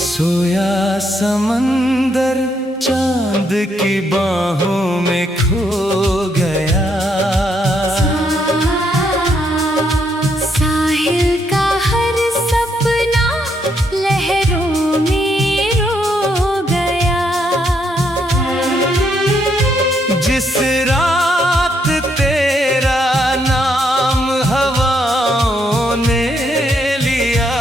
सोया समंदर चांद की बाहों में खो गया। साहिल का हर सपना लहरों में रो गया। जिस रात तेरा नाम हवाओं ने लिया,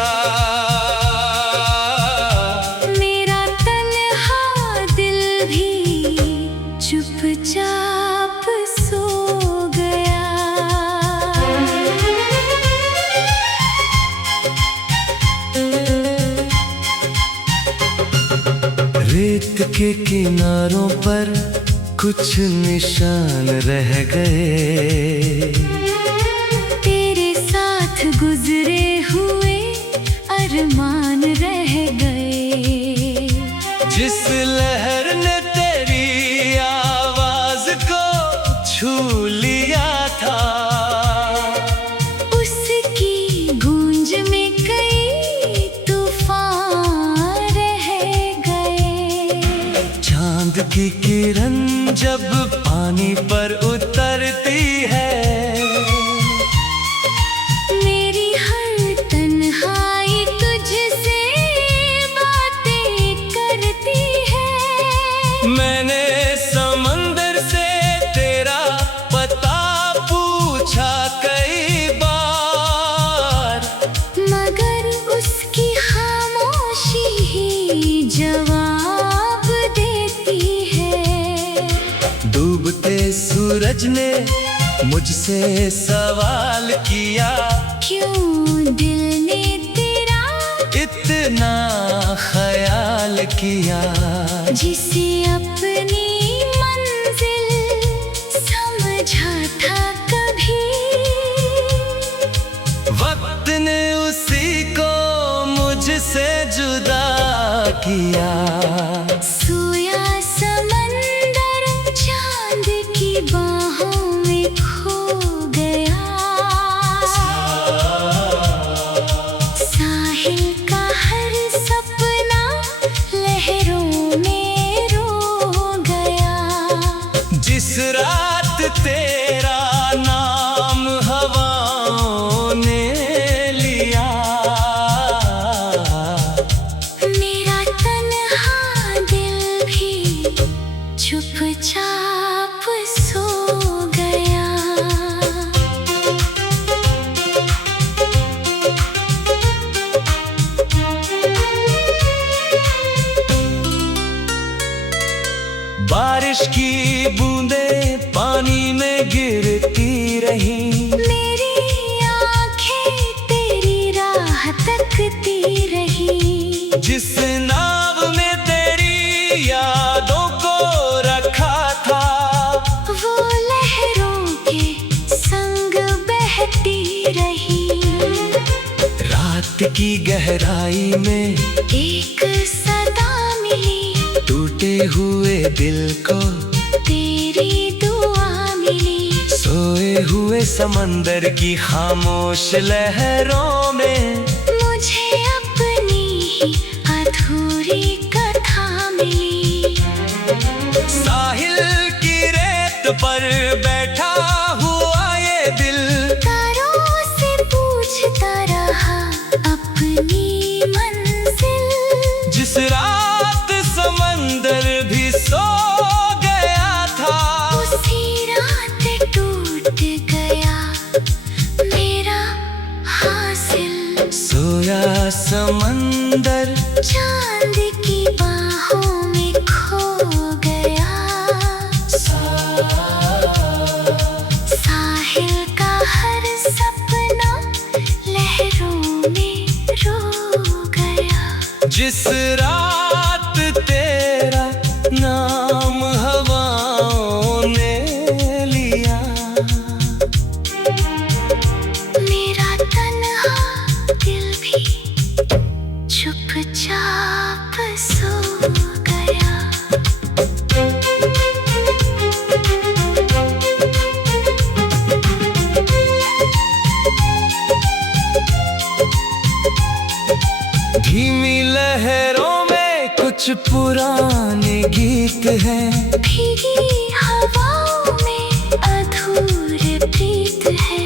मेरा तन्हा दिल भी चुपचाप सो गया। रेत के किनारों पर कुछ निशान रह गए। तेरे साथ गुजरे हुए अरमान रह गए। जिस लहर ने तेरी आवाज को छू लिया था, उसकी गूंज में कई तूफान रह गए। चांद की किरण जब पानी पर उतरती है, मेरी हर तन्हाई तुझसे बातें करती है। मैंने समंदर से तेरा पता पूछा कई बार, मगर उसकी खामोशी ही जवाब देती है। डूबते सूरज ने मुझसे सवाल किया, क्यों दिल ने तेरा इतना ख्याल किया। जिसे अपनी मंजिल समझा था कभी, वक्त ने उसी को मुझसे जुदा किया। सोया समंदर चांद की बाहों में खो गया। साहिल का हर सपना लहरों में रो गया। जिस रात तेरा नाम हवाओं ने लिया, मेरा तन्हा दिल भी चुपचाप सो गया। बारिश की बूंदें पानी में गिरती रही, मेरी आँखें तेरी राह तकती रही। जिस नाव में तेरी यादों को रखा था, वो लहरों के संग बहती रही। रात की गहराई में एक सदा मिली, टूटे हुए दिल को तेरी दुआ मिली। सोए हुए समंदर की खामोश लहरों में मुझे अपनी ही अधूरी कथा मिली। साहिल की रेत पर बैठा हुआ ये दिल, तारों से पूछता रहा अपनी मंजिल। जिस रात समंदर भी सो गया था, उसी रात टूट गया मेरा हासिल। सोया समंदर चांद की बाहों में खो गया। साहिल का हर सपना लहरों में रो गया। जिस रात तेरा नाम हवाओं ने लिया, मेरा तन्हा दिल भी धीमी लहरों में कुछ पुराने गीत हैं, भीगी हवाओं में अधूरे प्रीत है।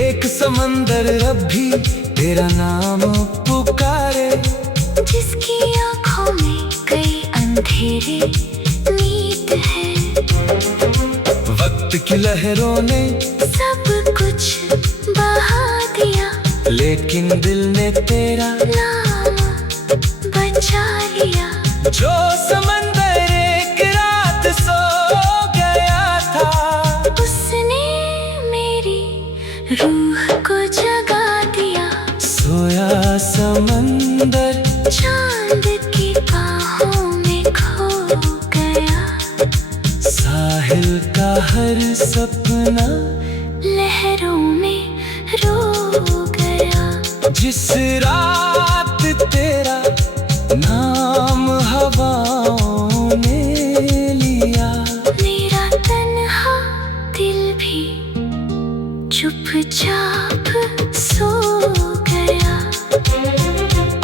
एक समंदर अब भी तेरा नाम पुकारे, जिसकी आंखों में कई अंधेरे नींद है। वक्त की लहरों ने सब कुछ बहा दिया, लेकिन दिल ने तेरा नाम बचा लिया। जो समंदर एक रात सो गया था, उसने मेरी रूह को जगा दिया। सोया समंदर चांद की बाहों में खो गया। साहिल का हर सपना लहरों में रो गया। जिस रात तेरा नाम हवाओं ने लिया, मेरा तन्हा दिल भी चुपचाप सो गया।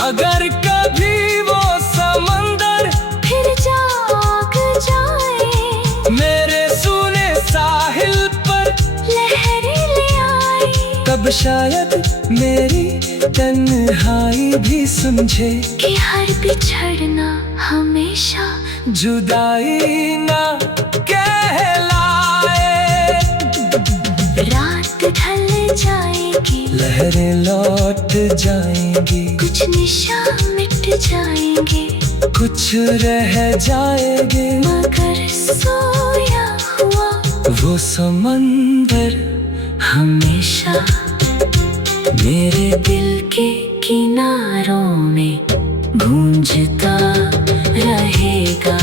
अगर कभी वो समंदर फिर जाग जाए, मेरे सूने साहिल पर लहरें ले आए, तब शायद मेरी तन्हाई भी समझे कि हर बिछड़ना हमेशा जुदाई ना कहलाए। रात ढल जाएगी, लहरें लौट जाएंगी, कुछ निशान मिट जाएंगे, कुछ रह जाएंगे, मगर सोया हुआ वो समंदर हमेशा मेरे दिल के किनारों में गूंजता रहेगा।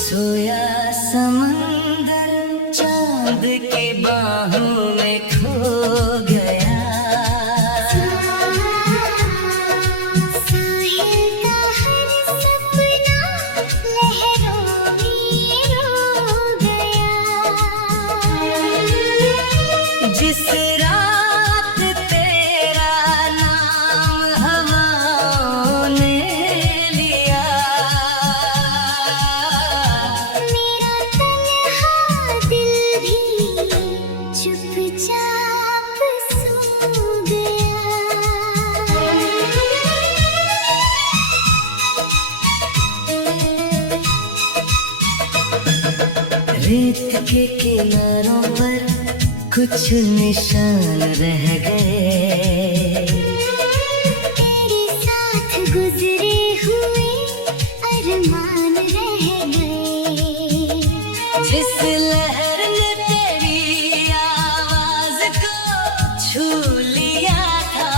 सोया समंदर चांद के बाहों में खो गया। साहिल का हर सपना लहरों में रो गया। जिस रात तेरा नाम हवाओं ने लिया, मेरा तन्हा दिल भी चुपचाप सो गया। रेत के किनारों पर कुछ निशान रह गए। तेरे साथ गुजरे हुए अरमान रह गए। जिस लहर ने तेरी आवाज को छू लिया था,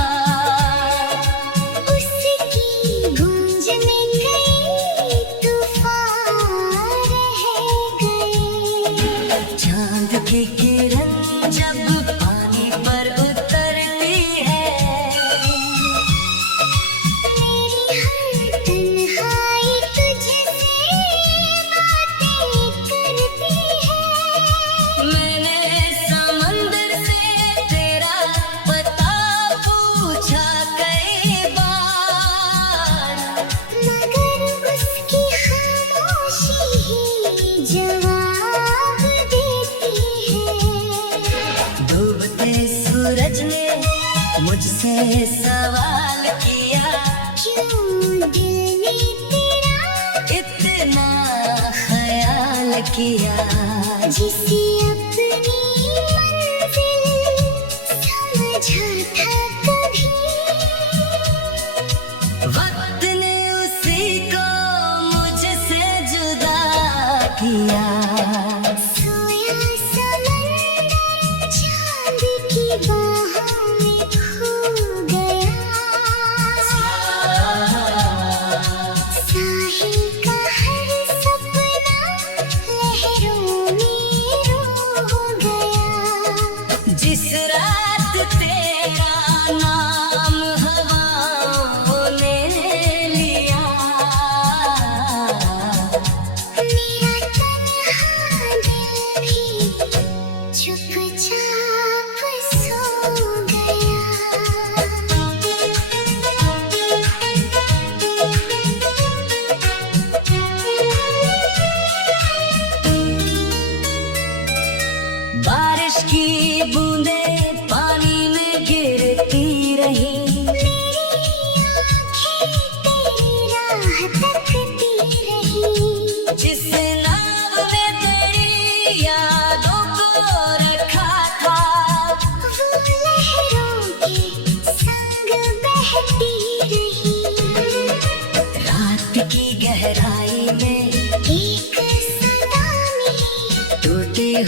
उसकी गूंज में कई तूफान रह गए। चांद की किरण जब पानी पर उतरती है, मेरी हर तन्हाई तुझसे बातें करती है। मैंने समंदर से तेरा पता पूछा कई बार, मगर उसकी खामोशी ही जवाब देती है। डूबते सूरज ने मुझसे सवाल किया, क्यों दिल ने तेरा इतना ख्याल किया। जिसे अपनी मंजिल समझा था कभी, वक्त ने उसी को मुझसे जुदा किया। सोया समंदर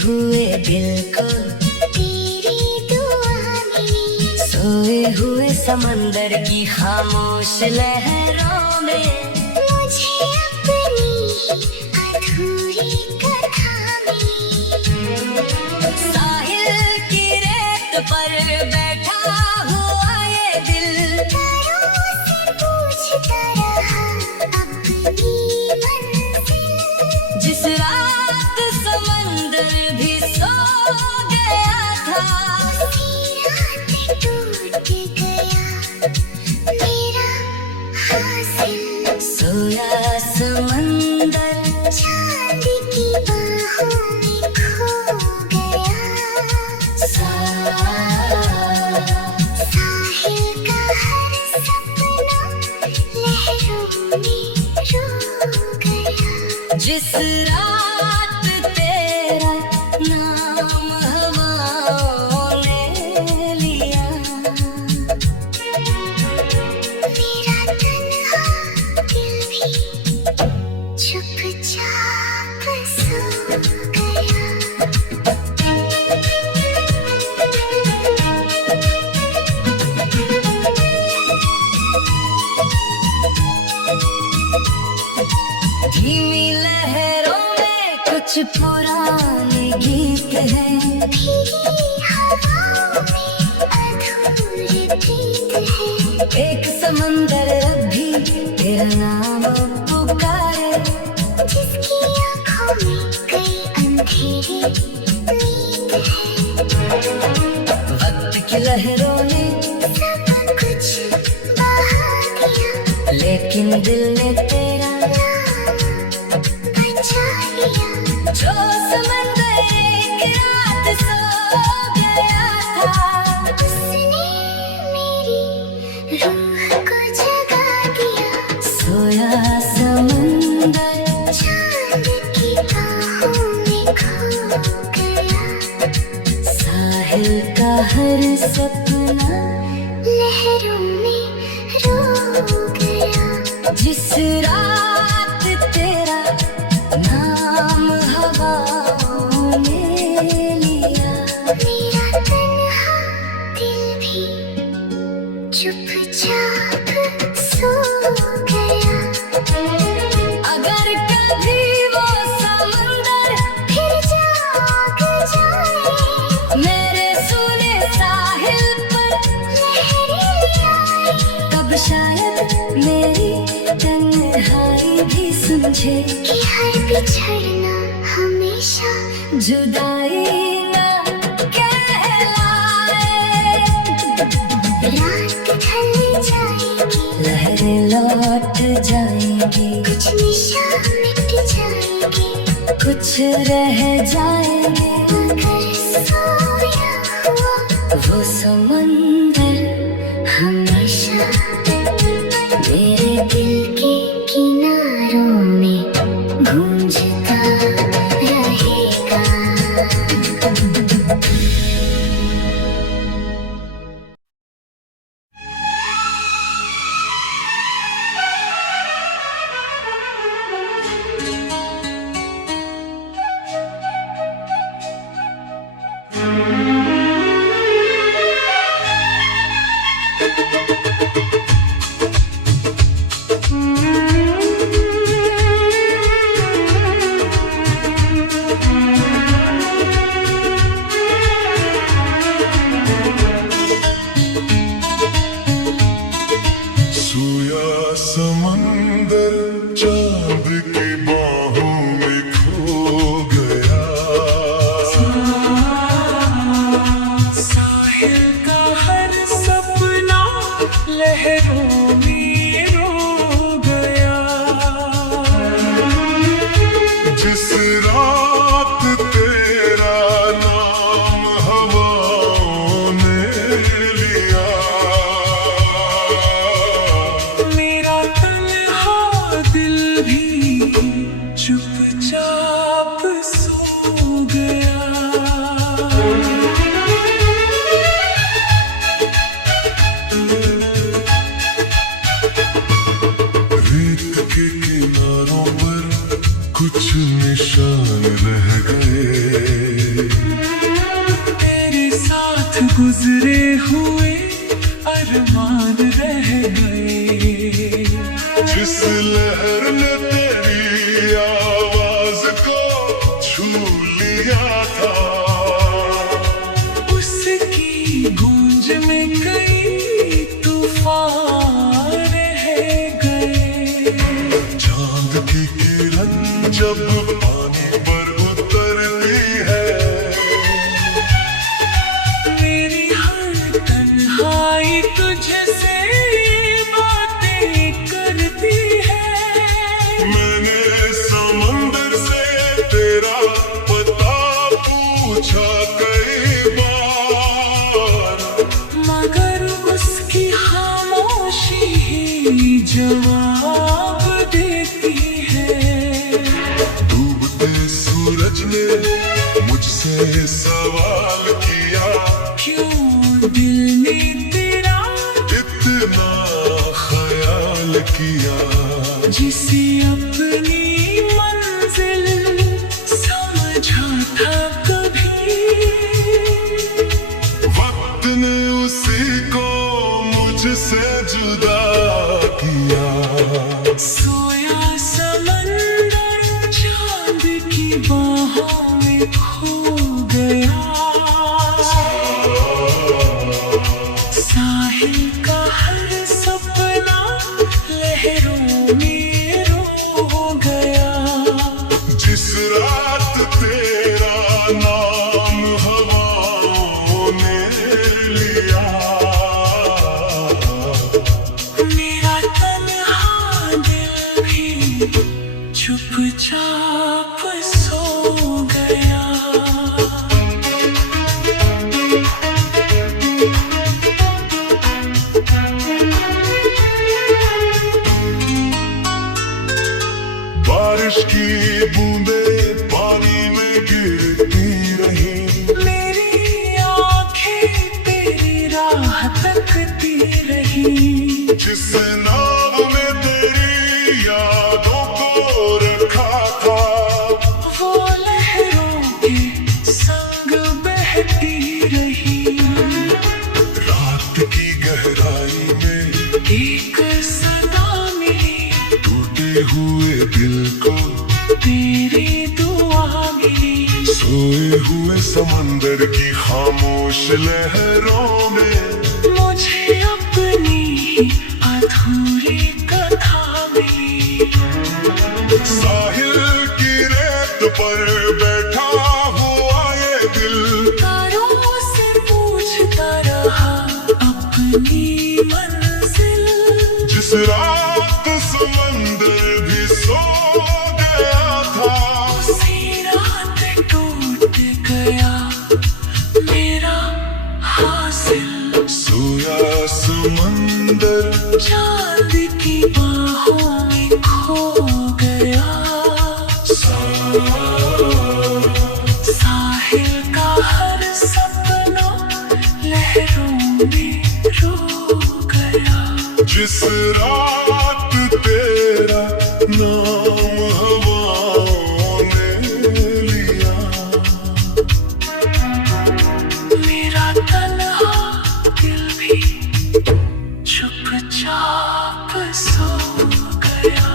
हुए दिल को तेरी दुआ मिली। सोए हुए समंदर की खामोश लहरों में मुझे अपनी अधूरी कथा मिली। साहिल की रेत पर बैठा हुआ ये दिल तारों से पूछता रहा अपनी मंजिल। जिस रात समंदर भी सो गया था, उसी रात टूट गया मेरा हासिल। सोया समंदर चांद की बाहों में खो गया। साहिल का हर सपना लहरों में रो गया। जिस रात तेरा नाम हवाओं ने लिया, मेरा तन्हा दिल भी चुपचाप सो गया। धीमी लहरों में कुछ पुराने गीत हैं, भीगी हवाओं में अधूरे गीत हैं। एक समंदर अब भी तेरा नाम पुकारे, जिसकी आँखों में कई अंधेरी नींद है। वक्त की लहरों ने सब कुछ बहा दिया, लेकिन दिल ने तेरा बचा लिया। जो समंदर एक रात सो गया था, उसने मेरी रूह को जगा दिया। सोया समंदर चांद की बाहों में खो गया। साहिल का हर सपना लहरों में रो गया। जिस रात तेरा नाम हवाओं ने लिया, मेरा तन्हा दिल भी चुपचाप सो गया। अगर कभी वो समंदर फिर जाग जाए, मेरे सुने साहिल पर लहरें आए, तब शायद मेरी तन्हाई भी समझे कि हर बिछड़ना हमेशा जुदाई ना कहलाए। रात ढल जाएगी, लहरें लौट जाएंगी, कुछ निशान मिट जाएंगे, कुछ रह जाएंगे, मगर सोया हुआ वो समंदर हमेशा मेरे दिल के किनारों में गूंजता रहेगा। हुए अरमान रह गए। जिस लहर ने तेरी आवाज को छू लिया था, उसकी गूंज में कई तूफान रह गए। चांद की किरण जब पानी पर उतरती है, मेरी हर तन्हाई तुझसे बातें करती है। मैंने समंदर से तेरा पता पूछा कई बार, मगर उसकी खामोशी ही जवाब देती है। डूबते सूरज ने मुझसे सवाल किया, क्यों दिल ने तेरा इतना ख्याल किया। जिसे अपनी मंजिल समझा था कभी, वक्त ने उसी को मुझसे जुदा किया। सोया समंदर चांद की बाहों में खो गया। साहिल का हर सपना लहरों में रो गया। जिस रात तेरा नाम हवाओं ने लिया, मेरा तन्हा दिल भी चुपचाप सो गया। बारिश की बूंदें पानी में गिरती रही, मेरी आंखें तेरी राह तकती रही। जिस नाव में तेरी यादों को रखा था, वो लहरों के संग बहती रही। रात की गहराई में एक सदा मिली, टूटे हुए दिल को तेरी दुआ मिली। सोए हुए समंदर की खामोश लहरों में मुझे अपनी ही अधूरी कथा मिली। साहिल की रेत पर बैठा हुआ ये दिल, तारों से पूछता रहा अपनी मंजिल। जिस रात समंदर भी सो गया था, उसी रात टूट गया मेरा हासिल। सोया समंदर चांद की बाहों में खो गया। साहिल का हर सपना लहरों में रो गया। जिस रात तेरा नाम हवाओं ने लिया, मेरा तन्हा दिल भी चुपचाप सो गया।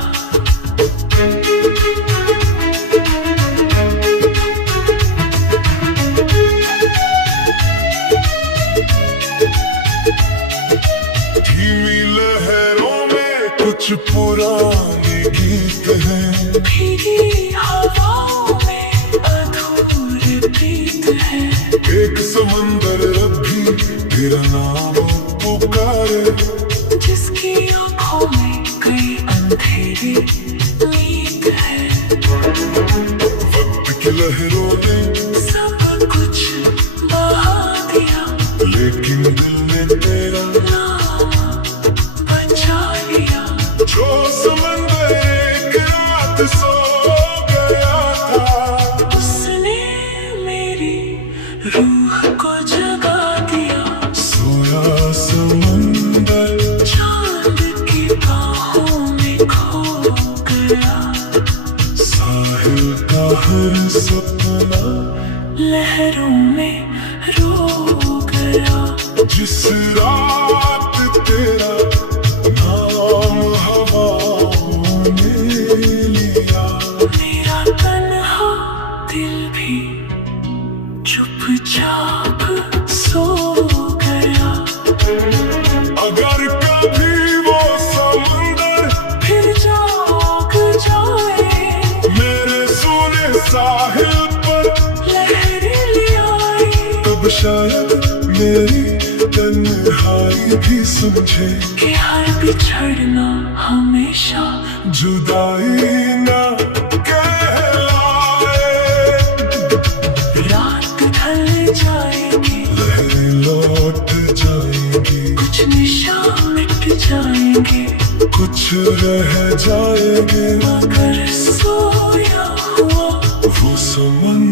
धीमी लहरों में कुछ पुराने गीत हैं, भीगी हवाओं में अधूरे प्रीत है। एक समंदर अब भी तेरा नाम पुकारे, जिसकी आंखों में कई अंधेरी नींद है। वक्त की लहरों ने सब कुछ बहा दिया, लेकिन दिल ने तेरा नाम बचा लिया। जो समंदर एक रात सो गया था, उसने मेरी रूह को जगा दिया। सोया समंदर चांद की बाहों में खो गया। साहिल का हर सपना लहरों में रो गया। गया। जिस रात तेरा नाम हवाओं ने लिया, मेरा तन्हा दिल भी चुपचाप सो गया। अगर कभी वो समंदर फिर जाग जाए, मेरे सोने साहिल पर लहरें ले आए, तब शायद मेरी तन्हाई भी समझे कि हर बिछड़ना हमेशा जुदाई ना कहलाए। रात ढल जाएगी, लहरें लौट जाएंगी, कुछ निशान मिट जाएंगे, कुछ रह जाएंगे, मगर सोया हुआ वो समंदर